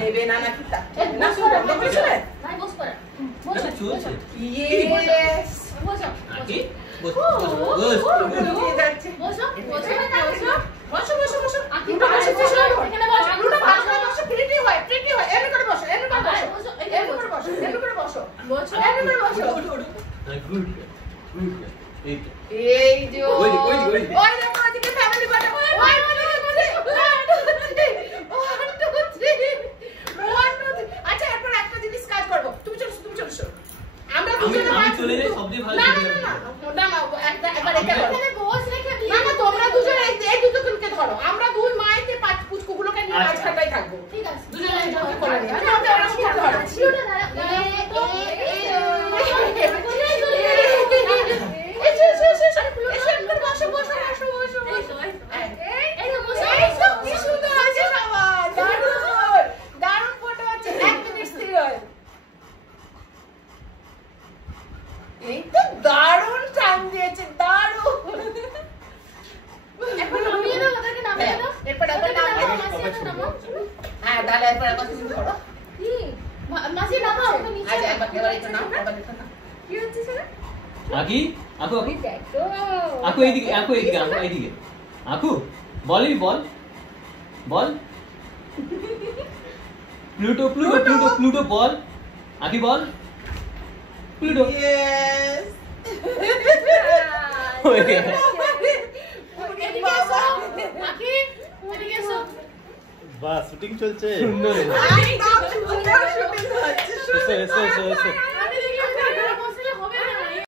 নেবে না নাকি তা না শুনো বন্ধ করেছো না ভাই বস করা বস চলছে ইয়েস বসো আগে বস বস লুকিয়ে যাচ্ছে বসো বসো বসো বসো বসো আকি বসো বসো এখানে বসো লুটা ভালো করে বসো প্রিটি হয় এমনি করে বসো এমনি করে বসো এমনি করে বসো এমনি করে বসো বসো এমনি করে বসো গুড এই এই যে ওই দেখো ওদিকে ফ্যামিলি বাটা ওই আচ্ছা এরপর একটা জিনিস কাজ করব তুমি চলো আমরা দুজনে আমি চলে যাই সবচেয়ে ভালো না একবার এটা করো এখানে বস রেখে দিয়ে না তোমরা দুজনে এই দুজনকে ধরো আমরা দুই মাইতে পাঁচ পুচকুগুলোকে নিয়ে মাঝখানটাই থাকবো ঠিক আছে দুজনে একজনকে করে নিয়ে আমরা ওরা ঠিক ধরো ছিলটা ধারা দারুণ টান দিয়েছে দারুণ এখন নামিয়ে দাও ওদেরকে নামিয়ে দাও এরপর আবার নামো হ্যাঁ দাঁড়া এরপর আবার তুমি ধরো কি মাসি নামাও তো নিচে আচ্ছা একবার একটু নাও আবার দেখো না কি হচ্ছে সেটা আকি আকু দেখো আকু এইদিকে আকু বলবি বল প্লুটো বল আকি বল প্লুটো ইয়েস এদিকে এসো আকি এদিকে এসো বাহ শুটিং চলছে সুন্দর একদম সুন্দর শুটিং হচ্ছে এসো